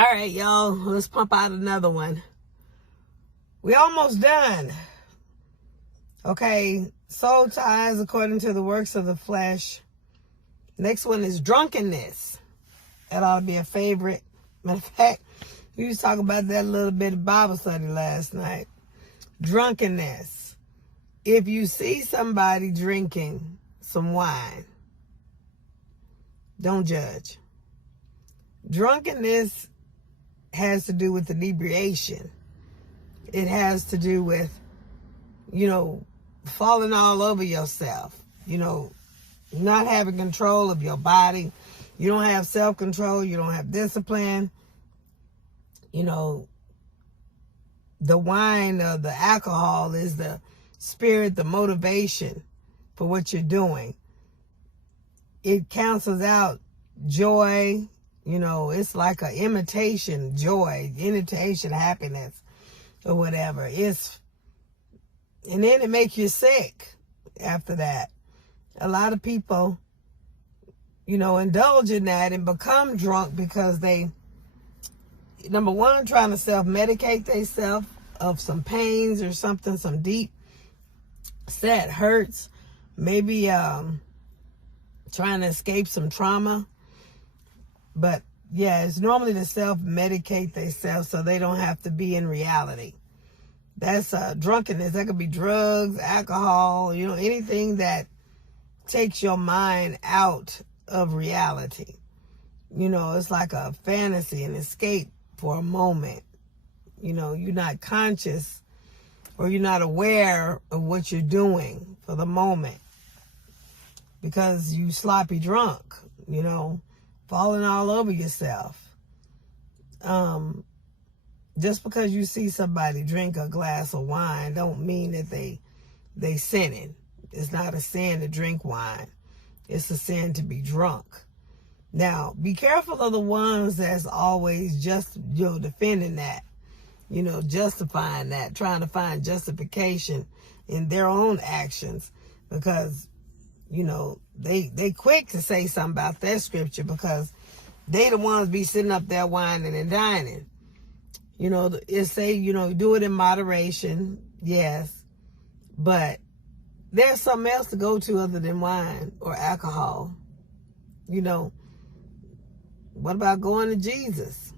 All right, y'all, let's pump out another one. We almost done. Okay, soul ties according to the works of the flesh. Next one is drunkenness. That ought to be a favorite. Matter of fact, we was talking about that a little bit in Bible study last night. Drunkenness. If you see somebody drinking some wine, don't judge. Drunkenness has to do with inebriation. It has to do with, falling all over yourself, not having control of your body. You don't have self-control. You don't have discipline. The wine or the alcohol is the spirit, the motivation for what you're doing. It cancels out joy. It's like an imitation joy, imitation happiness or whatever. And then it makes you sick after that. A lot of people, indulge in that and become drunk because they, number one, trying to self-medicate themselves of some pains or something, some deep set hurts, maybe trying to escape some trauma. But yeah, it's normally to self-medicate themselves so they don't have to be in reality. That's drunkenness. That could be drugs, alcohol, anything that takes your mind out of reality. It's like a fantasy, an escape for a moment. You're not conscious or you're not aware of what you're doing for the moment because you sloppy drunk, falling all over yourself. Just because you see somebody drink a glass of wine don't mean that they sinning. It's not a sin to drink wine. It's a sin to be drunk. Now, be careful of the ones that's always just, defending that, justifying that, trying to find justification in their own actions because, they quick to say something about that scripture because they the ones be sitting up there whining and dining. It say, do it in moderation, yes, but there's something else to go to other than wine or alcohol. What about going to Jesus?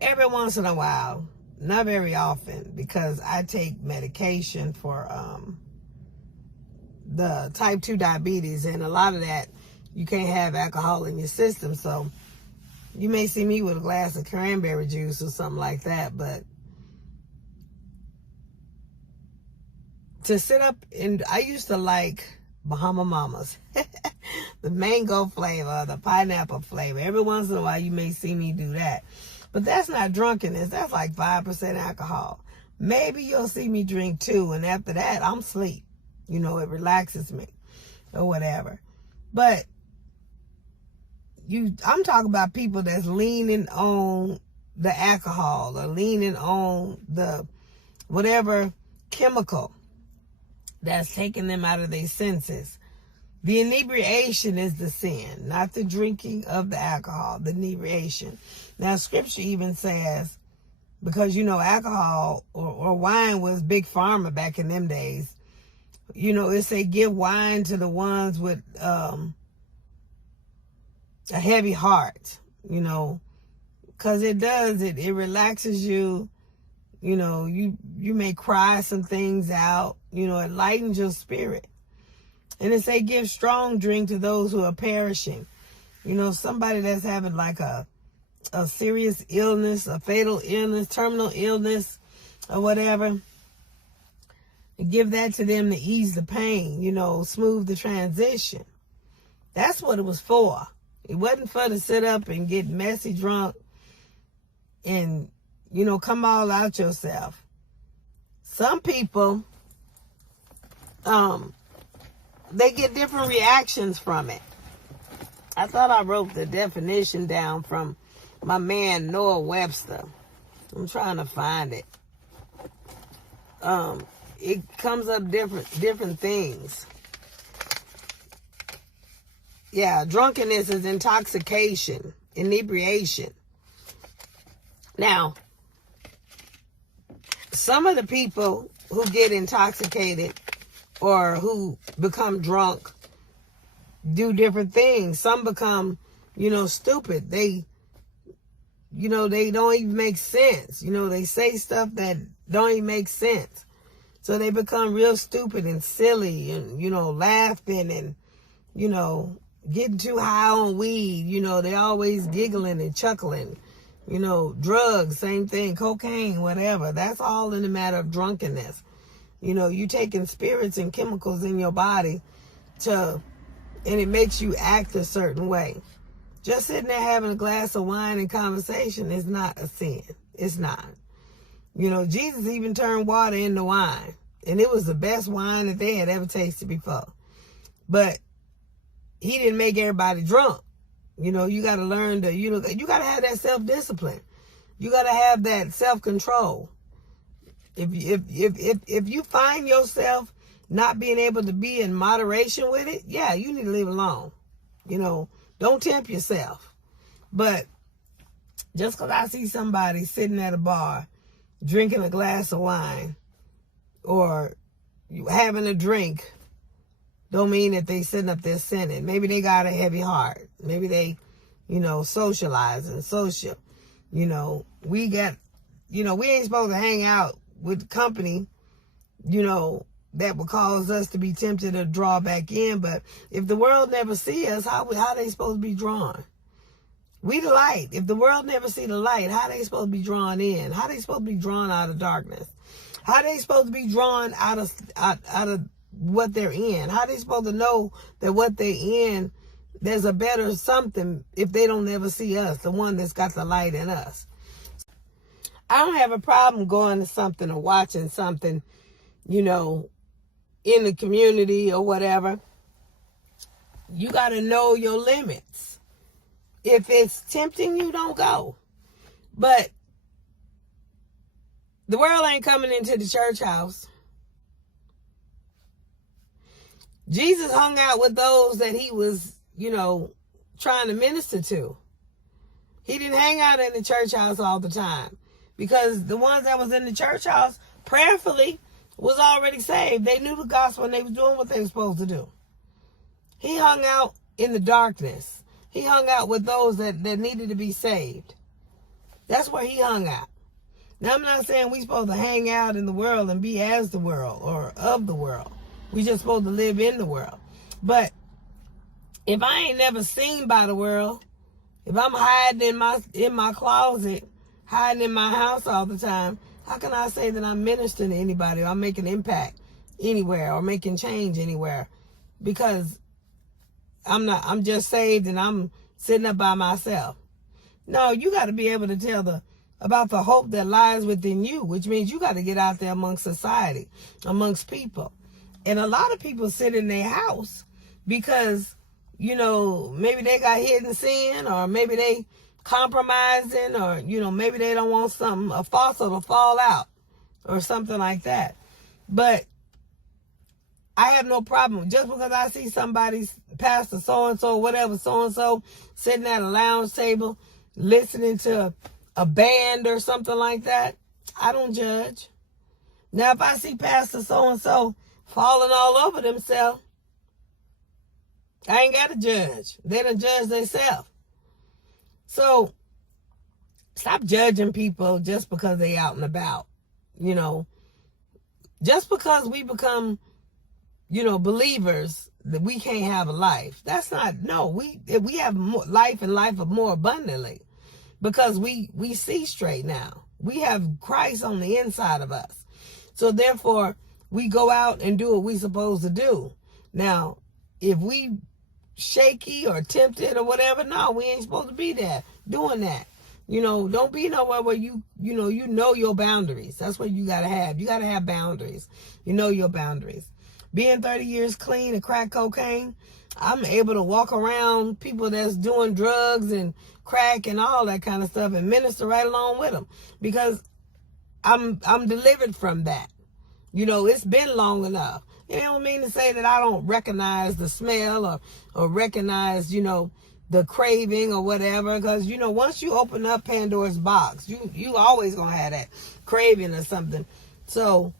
Every once in a while, not very often, because I take medication for the type 2 diabetes, and a lot of that, you can't have alcohol in your system, so you may see me with a glass of cranberry juice or something like that, but to sit up and I used to like Bahama Mamas, the mango flavor, the pineapple flavor. Every once in a while, you may see me do that, but that's not drunkenness. That's like 5% alcohol. Maybe you'll see me drink 2, and after that, I'm asleep. It relaxes me or whatever. But I'm talking about people that's leaning on the alcohol or leaning on the whatever chemical that's taking them out of their senses. The inebriation is the sin, not the drinking of the alcohol, the inebriation. Now, scripture even says, because, alcohol or wine was big pharma back in them days, it say give wine to the ones with a heavy heart, because it does, it relaxes you. You may cry some things out, it lightens your spirit. And it say give strong drink to those who are perishing. Somebody that's having like a serious illness, a fatal illness, terminal illness, or whatever. And give that to them to ease the pain, smooth the transition. That's what it was for. It wasn't for to sit up and get messy drunk and, come all out yourself. Some people, they get different reactions from it. I thought I wrote the definition down from my man Noah Webster. I'm trying to find it. It comes up different things. Yeah, drunkenness is intoxication. inebriation. Now, some of the people who get intoxicated or who become drunk do different things. Some become, stupid. They don't even make sense. They say stuff that don't even make sense. So they become real stupid and silly and, laughing and, getting too high on weed. They always giggling and chuckling. Drugs, same thing, cocaine, whatever. That's all in the matter of drunkenness. You taking spirits and chemicals in your body and it makes you act a certain way. Just sitting there having a glass of wine and conversation is not a sin. It's not. Jesus even turned water into wine. And it was the best wine that they had ever tasted before. But he didn't make everybody drunk. You got to learn to, you got to have that self-discipline. You got to have that self-control. If you find yourself not being able to be in moderation with it, yeah, you need to leave it alone. Don't tempt yourself. But just because I see somebody sitting at a bar drinking a glass of wine or having a drink don't mean that they sitting up there sinning. Maybe they got a heavy heart. Maybe they, socializing, social. We ain't supposed to hang out with company, that would cause us to be tempted to draw back in. But if the world never see us, how they supposed to be drawn? We the light. If the world never see the light, how they supposed to be drawn in? How they supposed to be drawn out of darkness? How they supposed to be drawn out of what they're in? How they supposed to know that what they're in, there's a better something if they don't ever see us, the one that's got the light in us? I don't have a problem going to something or watching something, in the community or whatever. You got to know your limits. If it's tempting you, don't go. But the world ain't coming into the church house. Jesus hung out with those that he was, trying to minister to. He didn't hang out in the church house all the time, because the ones that was in the church house prayerfully was already saved. They knew the gospel and they was doing what they were supposed to do. He hung out in the darkness. He hung out with those that needed to be saved. That's where he hung out. Now, I'm not saying we supposed to hang out in the world and be as the world or of the world. We just supposed to live in the world. But if I ain't never seen by the world, if I'm hiding in my closet, hiding in my house all the time, how can I say that I'm ministering to anybody or I'm making impact anywhere or making change anywhere? Because I'm just saved and I'm sitting up by myself. No, you got to be able to tell about the hope that lies within you, which means you got to get out there amongst society, amongst people. And a lot of people sit in their house because, maybe they got hidden sin, or maybe they compromising, or, maybe they don't want a fossil to fall out or something like that. But I have no problem. Just because I see somebody's pastor so-and-so, whatever, so-and-so, sitting at a lounge table, listening to a band or something like that, I don't judge. Now, if I see pastor so-and-so falling all over themselves, I ain't got to judge. They done judge themselves. So, stop judging people just because they out and about. Just because we become, believers, that we can't have a life. That's not, no, we have life and life more abundantly, because we see straight now. We have Christ on the inside of us. So therefore, we go out and do what we supposed to do. Now, if we shaky or tempted or whatever, no, we ain't supposed to be there doing that. Don't be nowhere where you know your boundaries. That's what you gotta have. You gotta have boundaries. Your boundaries. Being 30 years clean of crack cocaine, I'm able to walk around people that's doing drugs and crack and all that kind of stuff and minister right along with them, because I'm delivered from that. It's been long enough. It don't mean to say that I don't recognize the smell or recognize, the craving or whatever. Because, you know, once you open up Pandora's box, you always going to have that craving or something. So,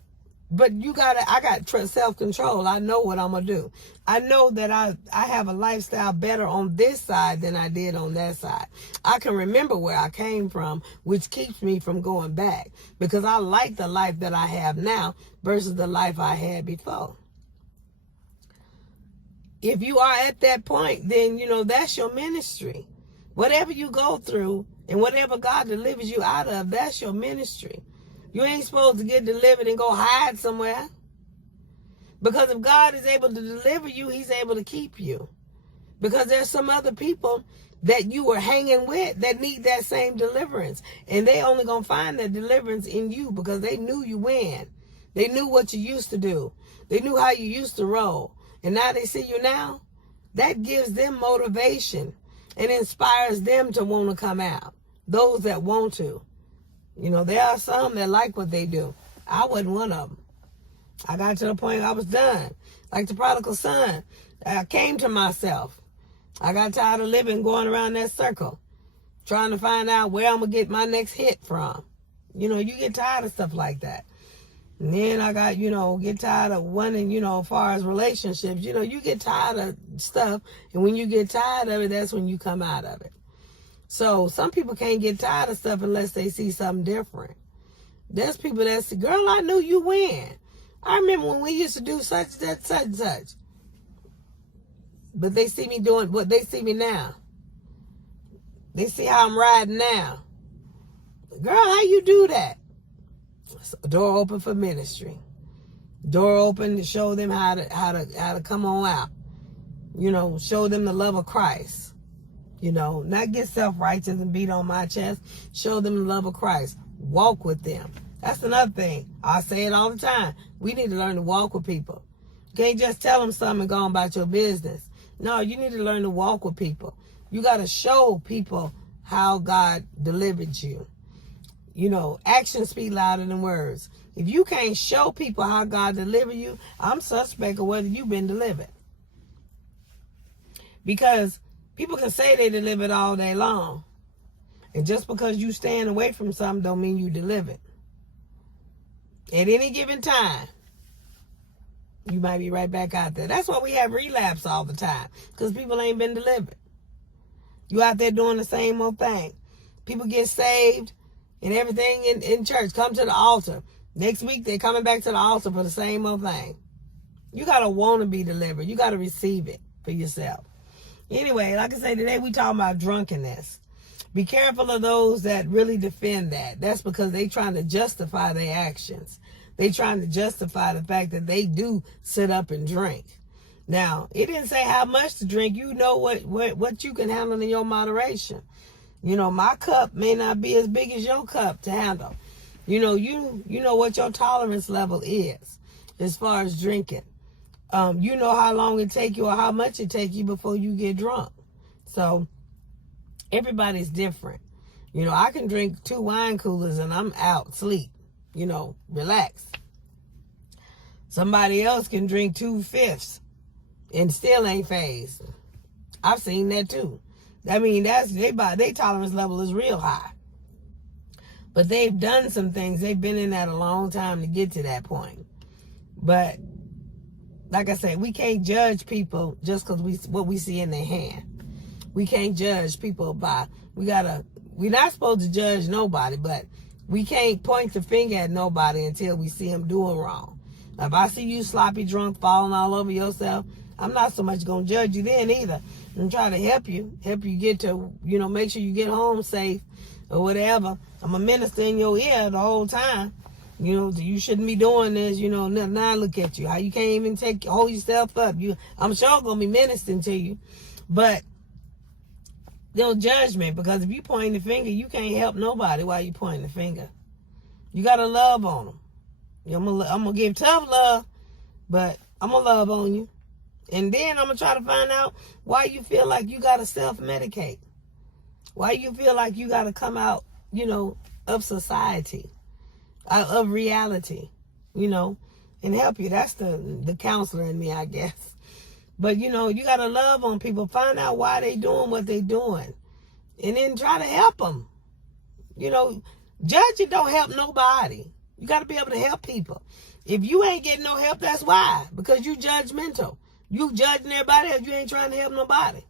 but I got self-control. I know what I'm going to do. I know that I have a lifestyle better on this side than I did on that side. I can remember where I came from, which keeps me from going back, because I like the life that I have now versus the life I had before. If you are at that point, then, you know, that's your ministry. Whatever you go through and whatever God delivers you out of, that's your ministry. You ain't supposed to get delivered and go hide somewhere. Because if God is able to deliver you, he's able to keep you. Because there's some other people that you were hanging with that need that same deliverance. And they only going to find that deliverance in you because they knew you when. They knew what you used to do. They knew how you used to roll. And now they see you now. That gives them motivation and inspires them to want to come out. Those that want to. You know, there are some that like what they do. I wasn't one of them. I got to the point I was done. Like the prodigal son. I came to myself. I got tired of living going around that circle, trying to find out where I'm going to get my next hit from. You know, you get tired of stuff like that. And then I got, you know, get tired of wanting, you know, as far as relationships, you know, you get tired of stuff. And when you get tired of it, that's when you come out of it. So some people can't get tired of stuff unless they see something different. There's people that say, girl, I knew you when. I remember when we used to do such and such. But they see me doing what they see me now. They see how I'm riding now. Girl, how you do that? Door open for ministry. Door open to show them how to come on out. You know, show them the love of Christ. You know, not get self-righteous and beat on my chest. Show them the love of Christ. Walk with them. That's another thing. I say it all the time. We need to learn to walk with people. You can't just tell them something and go on about your business. No, you need to learn to walk with people. You got to show people how God delivered you. You know, actions speak louder than words. If you can't show people how God delivered you, I'm suspect of whether you've been delivered. Because people can say they delivered all day long. And just because you stand away from something don't mean you delivered. At any given time, you might be right back out there. That's why we have relapse all the time. Because people ain't been delivered. You out there doing the same old thing. People get saved and everything in church. Come to the altar. Next week, they're coming back to the altar for the same old thing. You got to want to be delivered. You got to receive it for yourself. Anyway, like I say, today we talking about drunkenness. Be careful of those that really defend that. That's because they trying to justify their actions. They trying to justify the fact that they do sit up and drink. Now, it didn't say how much to drink. You know what you can handle in your moderation. You know, my cup may not be as big as your cup to handle. You know what your tolerance level is as far as drinking. You know how long it take you or how much it take you before you get drunk. So everybody's different. You know, I can drink 2 wine coolers and I'm out, sleep, you know, relax. Somebody else can drink 2/5 and still ain't phased. I've seen that too. I mean, their tolerance level is real high. But they've done some things. They've been in that a long time to get to that point. But like I said, we can't judge people just because what we see in their hand. We can't judge people by, we're not supposed to judge nobody, but we can't point the finger at nobody until we see them doing wrong. Now, if I see you sloppy drunk, falling all over yourself, I'm not so much going to judge you then either. I'm trying to help you get to, you know, make sure you get home safe or whatever. I'm a minister in your ear the whole time. You know, you shouldn't be doing this, you know, now look at you. How you can't even hold yourself up. I'm sure going to be ministering to you. But no judgment, because if you point the finger, you can't help nobody while you pointing the finger. You got to love on them. I'm going to give tough love, but I'm going to love on you. And then I'm going to try to find out why you feel like you got to self-medicate. Why you feel like you got to come out, you know, of society, of reality, you know, and help you. That's the counselor in me, I guess. But, you know, you got to love on people. Find out why they doing what they doing. And then try to help them. You know, judging don't help nobody. You got to be able to help people. If you ain't getting no help, that's why. Because you judgmental. You judging everybody else. You ain't trying to help nobody.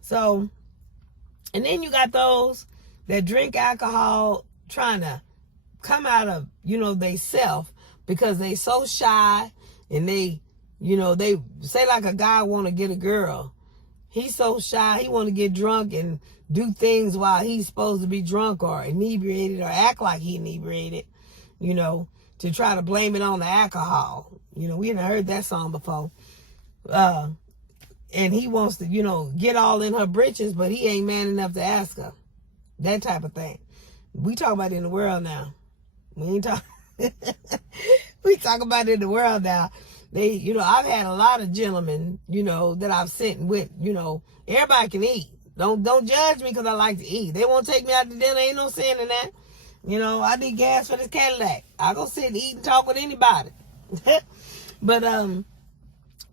So, and then you got those that drink alcohol trying to come out of, you know, they self because they so shy and they, you know, they say like a guy want to get a girl. He's so shy. He want to get drunk and do things while he's supposed to be drunk or inebriated or act like he inebriated, you know, to try to blame it on the alcohol. You know, we hadn't heard that song before. And he wants to, you know, get all in her britches, but he ain't man enough to ask her. That type of thing. We talk about it in the world now. We ain't talk. We talk about it in the world now. They, you know, I've had a lot of gentlemen, you know, that I've sitting with, you know, everybody can eat. Don't judge me because I like to eat. They won't take me out to dinner. Ain't no sin in that. You know, I need gas for this Cadillac. I go sit and eat and talk with anybody. But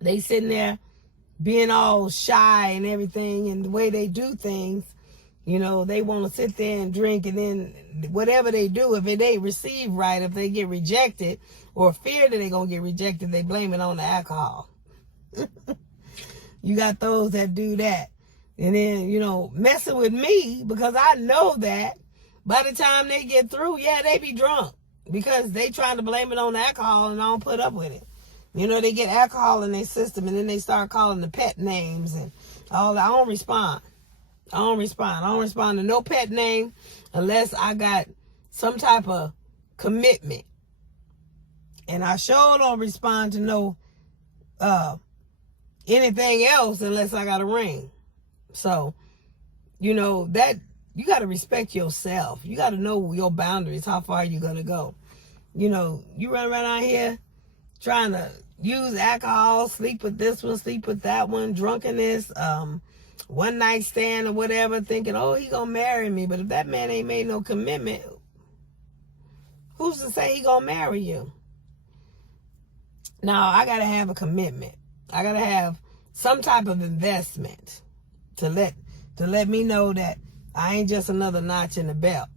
they sitting there being all shy and everything, and the way they do things, you know, they want to sit there and drink, and then whatever they do, if it ain't received right, if they get rejected or fear that they're going to get rejected, they blame it on the alcohol. You got those that do that. And then, you know, messing with me because I know that by the time they get through, yeah, they be drunk because they trying to blame it on the alcohol and I don't put up with it. You know, they get alcohol in their system and then they start calling the pet names and all that. I don't respond. I don't respond to no pet name unless I got some type of commitment. And I sure don't respond to no anything else unless I got a ring. So, you know, that you got to respect yourself. You got to know your boundaries, how far you're going to go. You know, you run around here trying to use alcohol, sleep with this one, sleep with that one, drunkenness, one night stand or whatever, thinking, oh, he gonna marry me. But if that man ain't made no commitment, who's to say he gonna marry you? Now, I gotta have a commitment. I gotta have some type of investment to let me know that I ain't just another notch in the belt.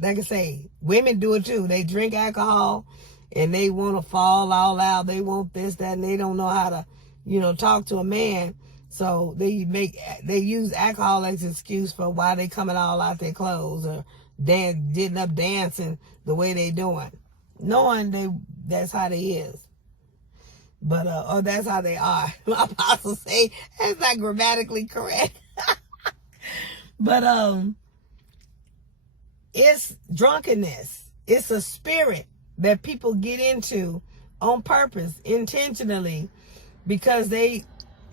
Like I say, women do it too. They drink alcohol and they want to fall all out. They want this, that, and they don't know how to, you know, talk to a man. So they use alcohol as an excuse for why they coming all out their clothes or getting up dancing the way they doing, knowing that's how they is. But or that's how they are. My apostle say that's not grammatically correct. But it's drunkenness. It's a spirit that people get into on purpose, intentionally, because they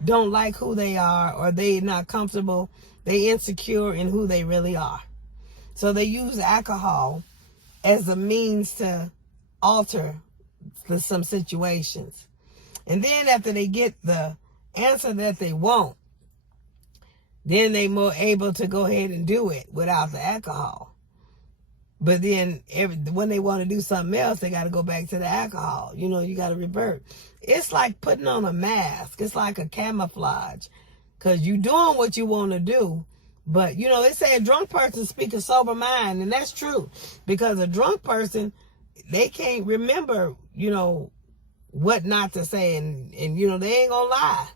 don't like who they are or they're not comfortable. They insecure in who they really are. So they use alcohol as a means to alter some situations. And then after they get the answer that they want, then they more able to go ahead and do it without the alcohol. But then when they want to do something else, they got to go back to the alcohol. You know, you got to revert. It's like putting on a mask. It's like a camouflage. Because you doing what you want to do. But, you know, they say a drunk person speaks a sober mind. And that's true. Because a drunk person, they can't remember, you know, what not to say. And you know, they ain't going to lie.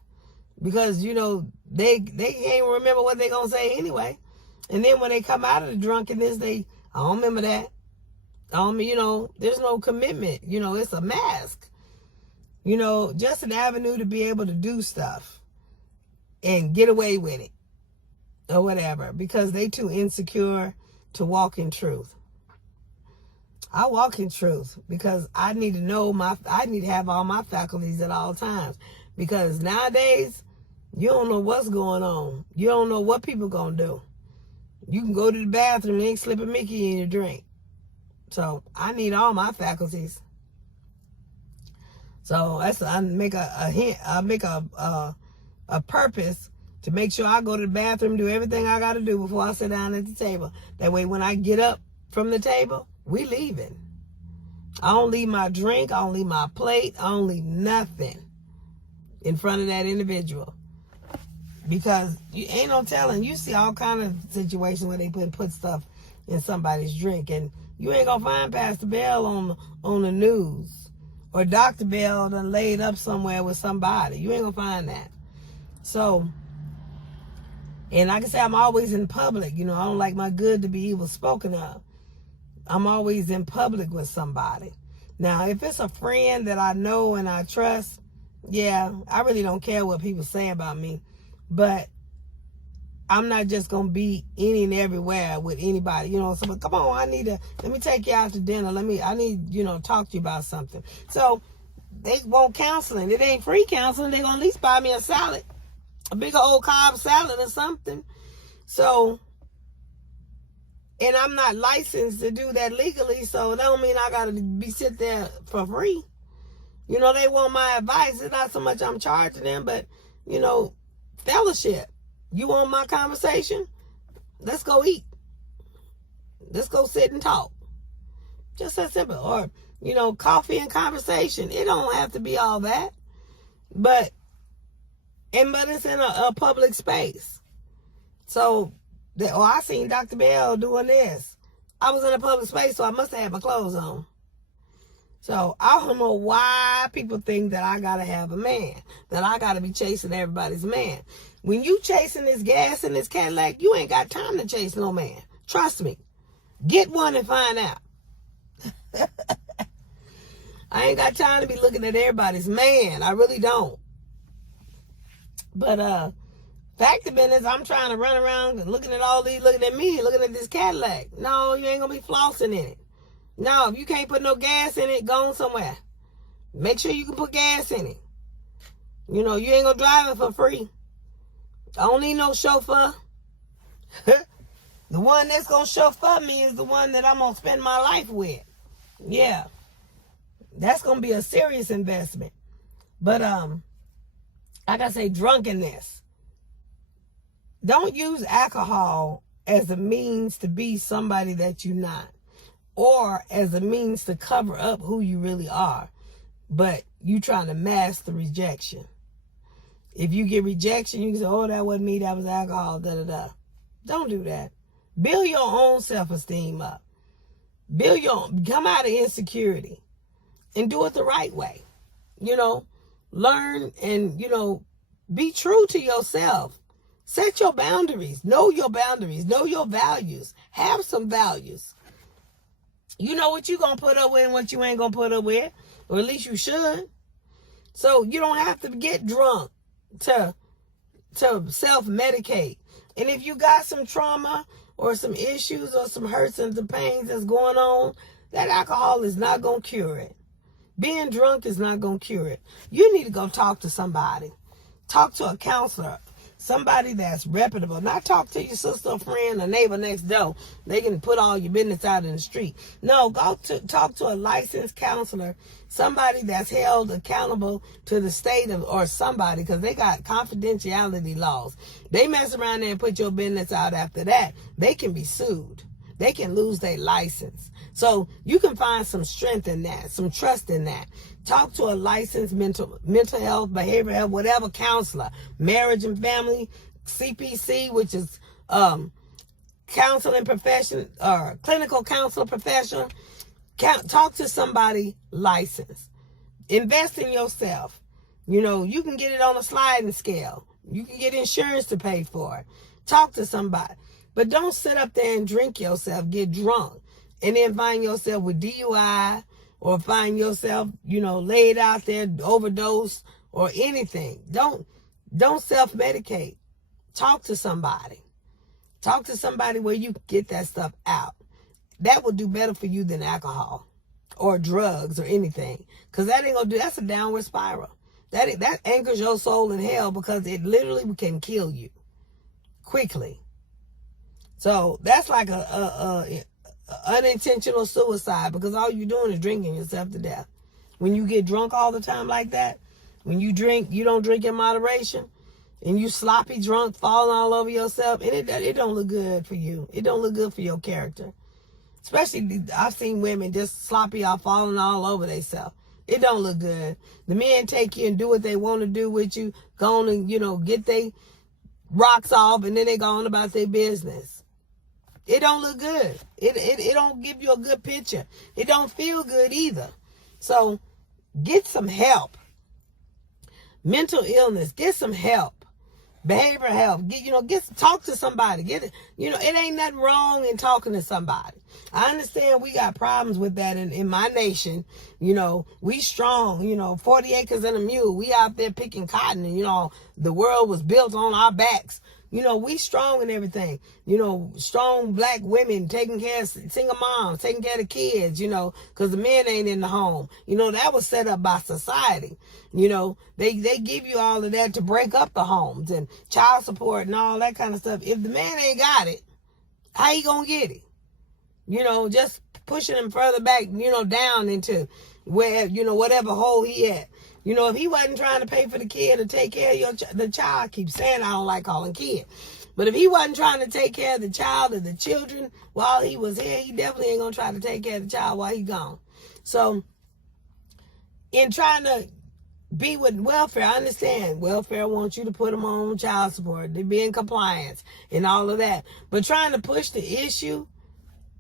Because, you know, they can't remember what they going to say anyway. And then when they come out of the drunkenness, I don't remember that. You know, there's no commitment. You know, it's a mask. You know, just an avenue to be able to do stuff and get away with it or whatever because they too insecure to walk in truth. I walk in truth because I need to know I need to have all my faculties at all times because nowadays you don't know what's going on. You don't know what people gonna do. You can go to the bathroom and ain't slipping Mickey in your drink. So I need all my faculties. So I make a hint. I make a purpose to make sure I go to the bathroom, do everything I got to do before I sit down at the table. That way, when I get up from the table, we leaving. I don't leave my drink. I don't leave my plate. I don't leave nothing in front of that individual. Because you ain't no telling. You see all kind of situations where they put stuff in somebody's drink, and you ain't gonna find Pastor Bell on the news, or Dr. Bell done laid up somewhere with somebody. You ain't gonna find that. So, and like I say, I'm always in public. I don't like my good to be evil spoken of. I'm always in public with somebody. Now, if it's a friend that I know and I trust, yeah, I really don't care what people say about me. But I'm not just going to be any and everywhere with anybody. So come on, let me take you out to dinner. I need, talk to you about something. So they want counseling. It ain't free counseling. They're going to at least buy me a salad, a big old Cobb salad or something. So, and I'm not licensed to do that legally. So it don't mean I got to sit there for free. They want my advice. It's not so much I'm charging them, but, fellowship. You want my conversation? Let's go eat. Let's go sit and talk. Just that simple. Or, coffee and conversation. It don't have to be all that. But it's in a public space. So, I seen Dr. Bell doing this. I was in a public space, so I must have had my clothes on. So I don't know why people think that I gotta have a man, that I gotta be chasing everybody's man. When you chasing this gas in this Cadillac, you ain't got time to chase no man. Trust me. Get one and find out. I ain't got time to be looking at everybody's man. I really don't. But fact of it is, I'm trying to run around looking at all these, looking at me, looking at this Cadillac. No, you ain't gonna be flossing in it. No, if you can't put no gas in it, go on somewhere. Make sure you can put gas in it. You ain't gonna drive it for free. I don't need no chauffeur. The one that's gonna chauffeur me is the one that I'm gonna spend my life with. Yeah. That's gonna be a serious investment. But like I say, drunkenness. Don't use alcohol as a means to be somebody that you're not, or as a means to cover up who you really are, but you trying to mask the rejection. If you get rejection, you can say, oh, that wasn't me, that was alcohol, da-da-da. Don't do that. Build your own self-esteem up. Come out of insecurity and do it the right way. Learn and, be true to yourself. Set your boundaries. Know your boundaries. Know your values. Have some values. You know what you're going to put up with and what you ain't going to put up with. Or at least you should. So you don't have to get drunk to self-medicate. And if you got some trauma or some issues or some hurts and some pains that's going on, that alcohol is not going to cure it. Being drunk is not going to cure it. You need to go talk to somebody. Talk to a counselor. Somebody that's reputable. Not talk to your sister or friend or neighbor next door. They can put all your business out in the street. No, talk to a licensed counselor. Somebody that's held accountable to the state or somebody, because they got confidentiality laws. They mess around there and put your business out after that. They can be sued. They can lose their license. So you can find some strength in that, some trust in that. Talk to a licensed mental health, behavioral health, whatever counselor, marriage and family, CPC, which is counseling profession, or clinical counselor professional. Talk to somebody licensed. Invest in yourself. You can get it on a sliding scale. You can get insurance to pay for it. Talk to somebody. But don't sit up there and drink yourself, get drunk, and then find yourself with DUI, or find yourself, laid out there, overdose, or anything. Don't self-medicate. Talk to somebody. Talk to somebody where you get that stuff out. That will do better for you than alcohol or drugs or anything. Because that ain't going to do, that's a downward spiral. That anchors your soul in hell, because it literally can kill you quickly. So that's like a unintentional suicide, because all you're doing is drinking yourself to death. When you get drunk all the time like that, when you drink, you don't drink in moderation, and you sloppy drunk, falling all over yourself, and it don't look good for you. It don't look good for your character. Especially, I've seen women just sloppy off, falling all over themselves. It don't look good. The men take you and do what they want to do with you, go on and, get they rocks off, and then they go on about their business. It don't look good. It don't give you a good picture. It don't feel good either. So get some help. Mental illness, get some help. Behavioral health, talk to somebody. It ain't nothing wrong in talking to somebody. I understand we got problems with that in my nation. We strong, 40 acres and a mule. We out there picking cotton, and, the world was built on our backs. We strong and everything. Strong black women taking care of single moms, taking care of the kids, because the men ain't in the home. That was set up by society. They give you all of that to break up the homes and child support and all that kind of stuff. If the man ain't got it, how he gonna get it? Just pushing him further back, down into where, whatever hole he at. If he wasn't trying to pay for the kid or take care of the child, I keep saying I don't like calling kid. But if he wasn't trying to take care of the child or the children while he was here, he definitely ain't going to try to take care of the child while he's gone. So, in trying to be with welfare, I understand welfare wants you to put them on child support, to be in compliance and all of that. But trying to push the issue,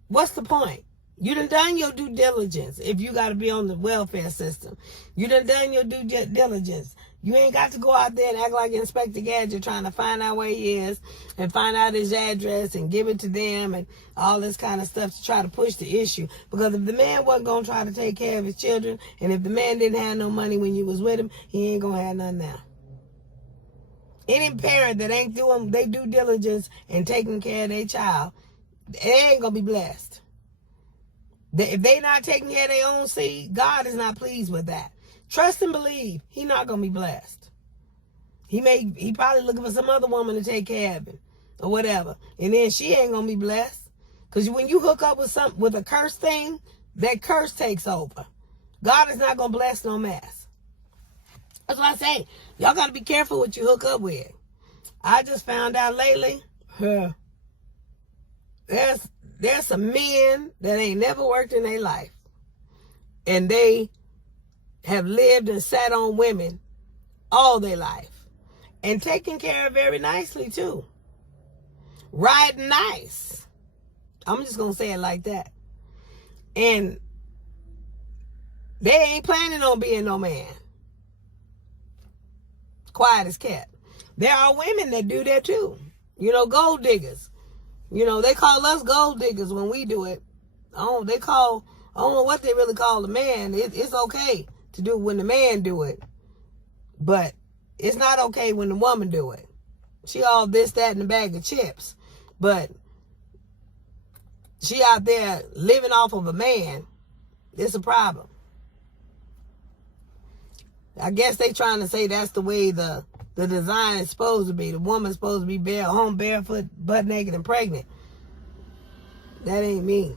what's the point? You done your due diligence if you got to be on the welfare system. You done your due diligence. You ain't got to go out there and act like Inspector Gadget trying to find out where he is and find out his address and give it to them and all this kind of stuff to try to push the issue. Because if the man wasn't going to try to take care of his children, and if the man didn't have no money when you was with him, he ain't going to have none now. Any parent that ain't doing their due diligence and taking care of their child, they ain't going to be blessed. If they not taking care of their own seed, God is not pleased with that. Trust and believe, he not going to be blessed. He probably looking for some other woman to take care of him or whatever. And then she ain't going to be blessed. Because when you hook up with a curse thing, that curse takes over. God is not going to bless no mess. That's what I say. Y'all got to be careful what you hook up with. I just found out lately, there's some men that ain't never worked in their life. And they have lived and sat on women all their life. And taken care of very nicely too. Riding nice. I'm just going to say it like that. And they ain't planning on being no man. Quiet as kept. There are women that do that too. Gold diggers. They call us gold diggers when we do it. I don't know what they really call the man. It's okay to do when the man do it. But it's not okay when the woman do it. She all this, that, and a bag of chips. But she out there living off of a man. It's a problem. I guess they trying to say that's the way the design is supposed to be. The woman's supposed to be home barefoot, butt naked, and pregnant. That ain't me.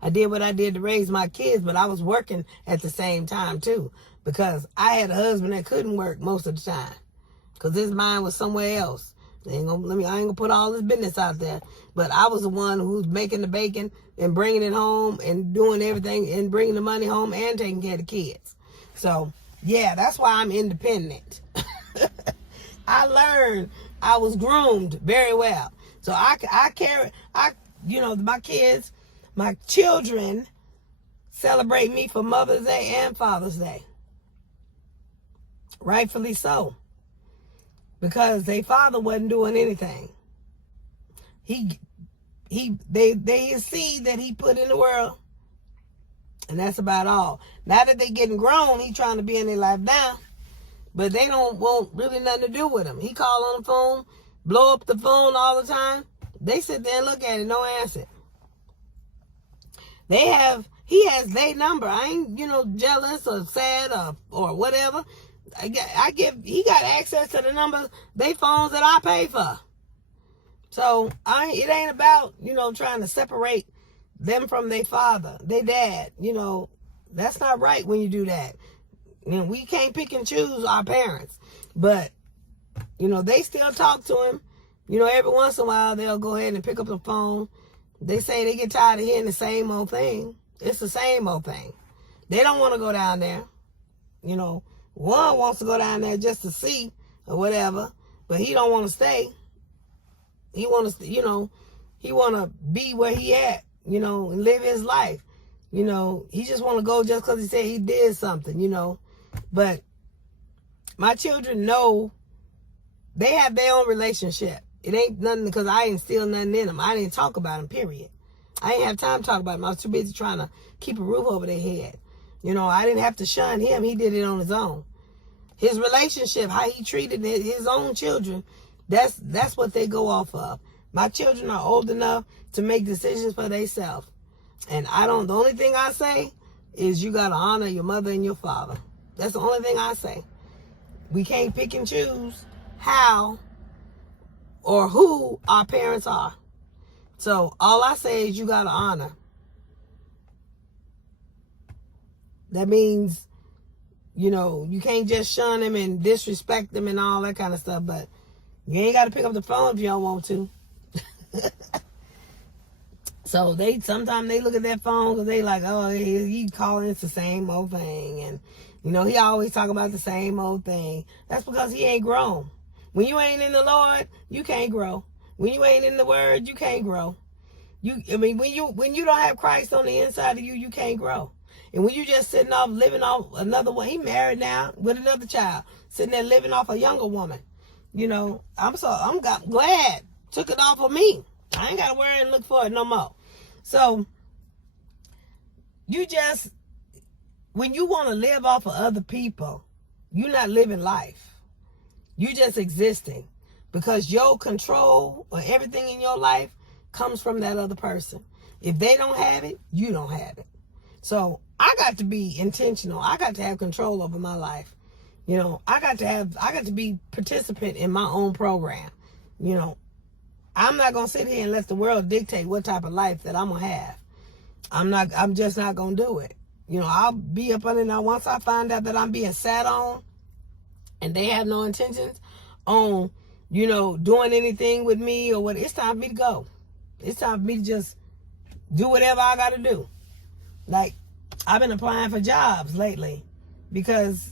I did what I did to raise my kids, but I was working at the same time too, because I had a husband that couldn't work most of the time, because his mind was somewhere else. I ain't gonna put all this business out there, but I was the one who was making the bacon and bringing it home and doing everything and bringing the money home and taking care of the kids. So yeah, that's why I'm independent. I learned, I was groomed very well. So my kids, my children celebrate me for Mother's Day and Father's Day. Rightfully so. Because their father wasn't doing anything. They see that he put in the world. And that's about all. Now that they getting grown, he trying to be in their life now. But they don't want really nothing to do with him. He call on the phone, blow up the phone all the time. They sit there and look at it, no answer. He has their number. I ain't, jealous or sad or whatever. He got access to the numbers, they phones that I pay for. So it ain't about, trying to separate them from their father, their dad. That's not right when you do that. We can't pick and choose our parents. But, they still talk to him. Every once in a while they'll go ahead and pick up the phone They say they get tired of hearing the same old thing. It's the same old thing. They don't want to go down there. You know, one wants to go down there just to see or whatever, but he don't want to stay. He want to, he want to be where he at, and live his life. He just want to go just because he said he did something, But my children know they have their own relationship. It ain't nothing because I ain't steal nothing in them. I didn't talk about them, period. I didn't have time to talk about them. I was too busy trying to keep a roof over their head. I didn't have to shun him. He did it on his own. His relationship, how he treated his own children, that's what they go off of. My children are old enough to make decisions for themselves. And the only thing I say is you got to honor your mother and your father. That's the only thing I say. We can't pick and choose how or who our parents are. So all I say is you got to honor. That means, you can't just shun them and disrespect them and all that kind of stuff. But you ain't got to pick up the phone if you don't want to. So sometimes they look at that phone because they like, oh, he calling, it's the same old thing. And, he always talk about the same old thing. That's because he ain't grown. When you ain't in the Lord, you can't grow. When you ain't in the Word, you can't grow. When you don't have Christ on the inside of you, you can't grow. And when you just sitting off, living off another one, he married now with another child, sitting there living off a younger woman. I'm glad took it off of me. I ain't got to worry and look for it no more. So, when you want to live off of other people, you're not living life. You're just existing because your control or everything in your life comes from that other person. If they don't have it, you don't have it. So, I got to be intentional. I got to have control over my life. I got to be participant in my own program. I'm not going to sit here and let the world dictate what type of life that I'm going to have. I'm just not going to do it. I'll be up under now once I find out that I'm being sat on and they have no intentions on, doing anything with me or what. It's time for me to go. It's time for me to just do whatever I got to do. Like, I've been applying for jobs lately because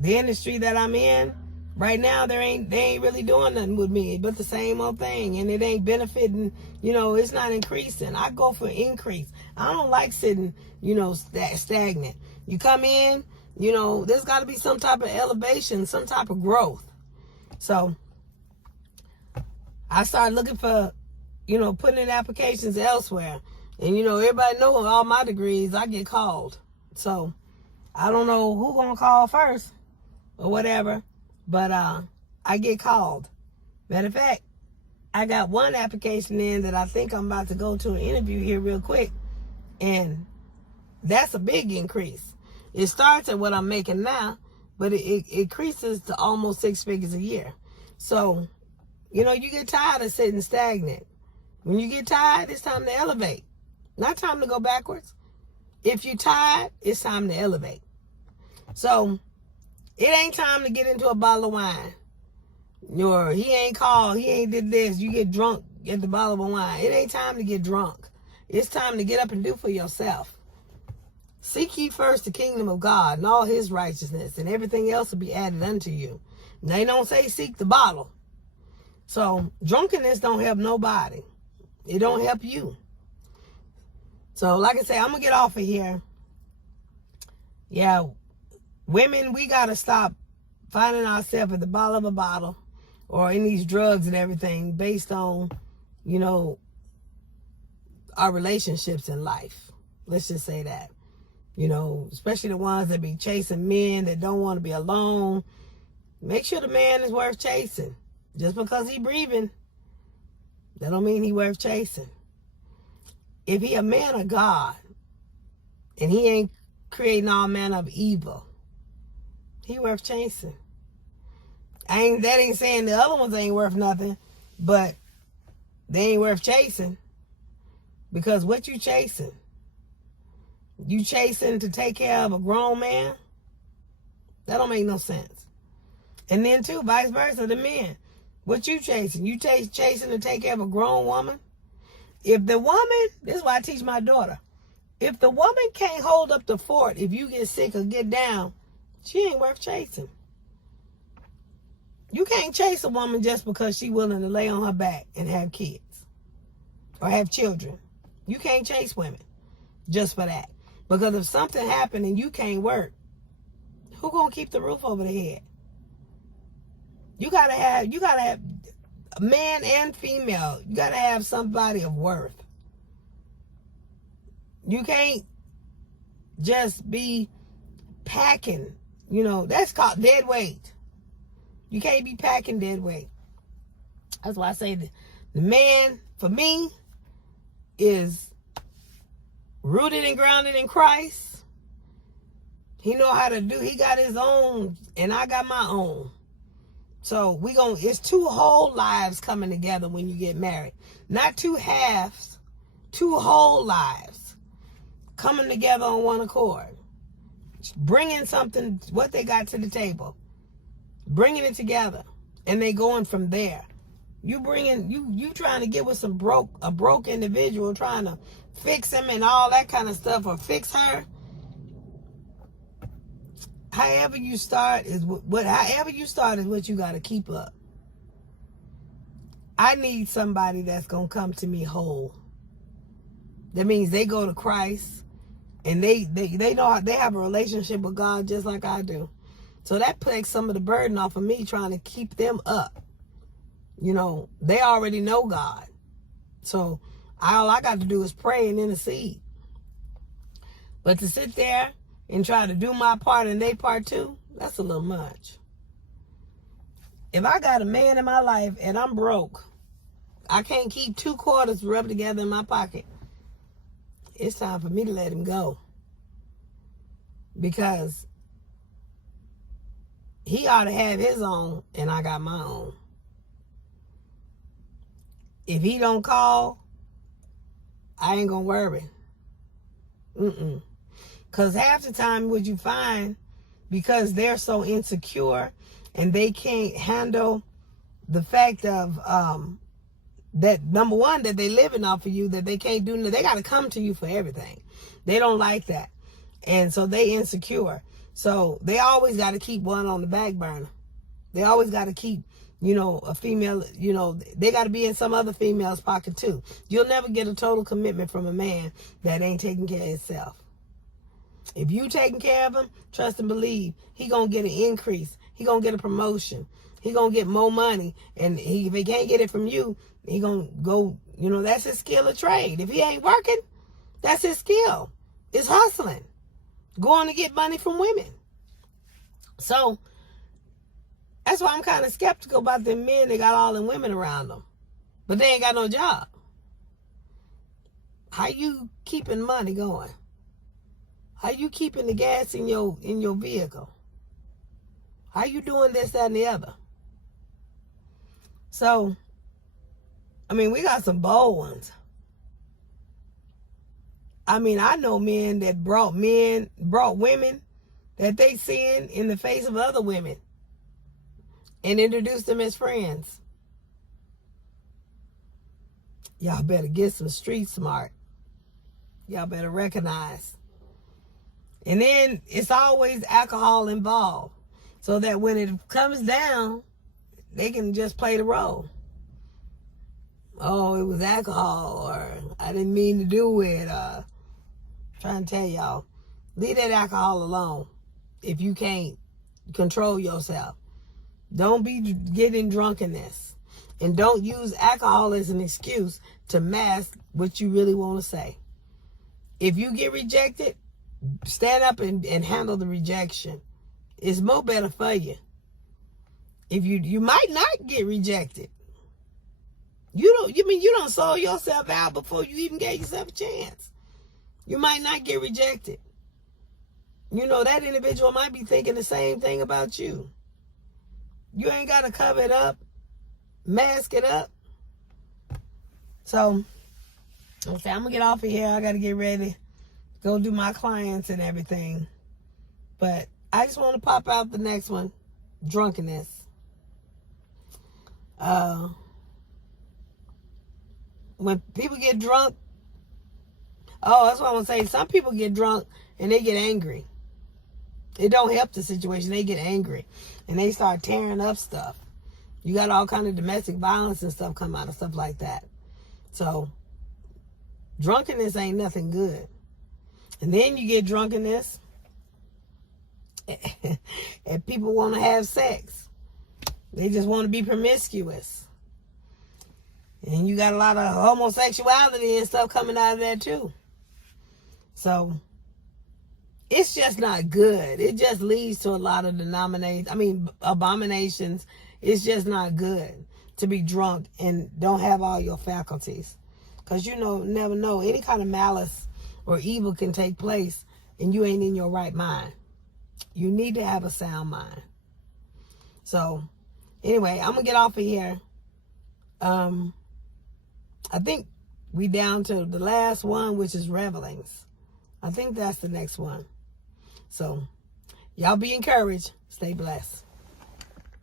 the industry that I'm in right now, they ain't really doing nothing with me but the same old thing, and it ain't benefiting. It's not increasing. I go for increase. I don't like sitting, stagnant. You come in, there's got to be some type of elevation, some type of growth. So I started looking for, putting in applications elsewhere. And, everybody knows all my degrees, I get called. So, I don't know who going to call first or whatever, but I get called. Matter of fact, I got one application in that I think I'm about to go to an interview here real quick. And that's a big increase. It starts at what I'm making now, but it increases to almost 6 figures a year. So, you get tired of sitting stagnant. When you get tired, it's time to elevate. Not time to go backwards. If you're tired, it's time to elevate. So, it ain't time to get into a bottle of wine. Or he ain't called, he ain't did this. You get drunk at the bottle of wine. It ain't time to get drunk. It's time to get up and do for yourself. Seek ye first the kingdom of God and all his righteousness, and everything else will be added unto you. And they don't say seek the bottle. So, drunkenness don't help nobody. It don't help you. So, like I say, I'm going to get off of here. Yeah, women, we got to stop finding ourselves at the bottom of a bottle or in these drugs and everything based on, our relationships in life. Let's just say that. Especially the ones that be chasing men that don't want to be alone. Make sure the man is worth chasing. Just because he breathing, that don't mean he worth chasing. If he a man of God and he ain't creating all manner of evil, he worth chasing. That ain't saying the other ones ain't worth nothing, but they ain't worth chasing. Because what you chasing? You chasing to take care of a grown man? That don't make no sense. And then too, vice versa, the men. What you chasing? You chasing to take care of a grown woman? If the woman, this is why I teach my daughter, if the woman can't hold up the fort, if you get sick or get down, she ain't worth chasing. You can't chase a woman just because she willing to lay on her back and have kids or have children. You can't chase women just for that. Because if something happened and you can't work, who gonna keep the roof over the head? You gotta have man and female. You gotta have somebody of worth. You can't just be packing. You know, that's called dead weight. You can't be packing dead weight. That's why I say the man, for me, is rooted and grounded in Christ. He know how to do. He got his own, and I got my own. So it's two whole lives coming together when you get married. Not two halves, two whole lives coming together on one accord. Bringing something, what they got to the table. Bringing it together. And they going from there. You trying to get with a broke individual, trying to fix him and all that kind of stuff, or fix her. However you start is what you got to keep up. I need somebody that's going to come to me whole. That means they go to Christ and they know they have a relationship with God just like I do. So that takes some of the burden off of me trying to keep them up. You know, they already know God. So all I got to do is pray and intercede. But to sit there and try to do my part and they part too, that's a little much. If I got a man in my life and I'm broke, I can't keep 2 quarters rubbed together in my pocket, it's time for me to let him go. Because he ought to have his own and I got my own. If he don't call, I ain't gonna worry. Because half the time what you find, because they're so insecure and they can't handle the fact of that, number one, that they living off of you, that they can't do nothing. They got to come to you for everything. They don't like that. And so they insecure. So they always got to keep one on the back burner. They always got to keep, a female, they got to be in some other female's pocket too. You'll never get a total commitment from a man that ain't taking care of himself. If you taking care of him, trust and believe, he going to get an increase. He going to get a promotion. He going to get more money. And if he can't get it from you, he going to go, that's his skill of trade. If he ain't working, that's his skill. It's hustling. Going to get money from women. So, that's why I'm kind of skeptical about them men that got all them women around them. But they ain't got no job. How you keeping money going? How you keeping the gas in your vehicle? How you doing this, that, and the other? So, we got some bold ones. I know men that brought women that they seen in the face of other women and introduced them as friends. Y'all better get some street smart. Y'all better recognize. And then it's always alcohol involved. So that when it comes down, they can just play the role. Oh, it was alcohol, or I didn't mean to do it. Trying to tell y'all, leave that alcohol alone if you can't control yourself. Don't be getting drunkenness. And don't use alcohol as an excuse to mask what you really want to say. If you get rejected, stand up and handle the rejection. It's more better for you. If you might not get rejected. You don't sold yourself out before you even gave yourself a chance. You might not get rejected. That individual might be thinking the same thing about you. You ain't got to cover it up, mask it up. So, I'm going to get off of here. I got to get ready, go do my clients and everything. But I just want to pop out the next one, drunkenness. when people get drunk, oh, that's what I want to say. Some people get drunk and they get angry. It don't help the situation. They get angry and they start tearing up stuff. You got all kind of domestic violence and stuff come out of stuff like that. So drunkenness ain't nothing good. And then you get drunkenness and people want to have sex. They just want to be promiscuous. And you got a lot of homosexuality and stuff coming out of that too. So it's just not good. It just leads to a lot of abominations. It's just not good to be drunk and don't have all your faculties. Because never know. Any kind of malice or evil can take place and you ain't in your right mind. You need to have a sound mind. So anyway, I'm going to get off of here. I think we down to the last one, which is revelings. I think that's the next one. So y'all be encouraged. Stay blessed.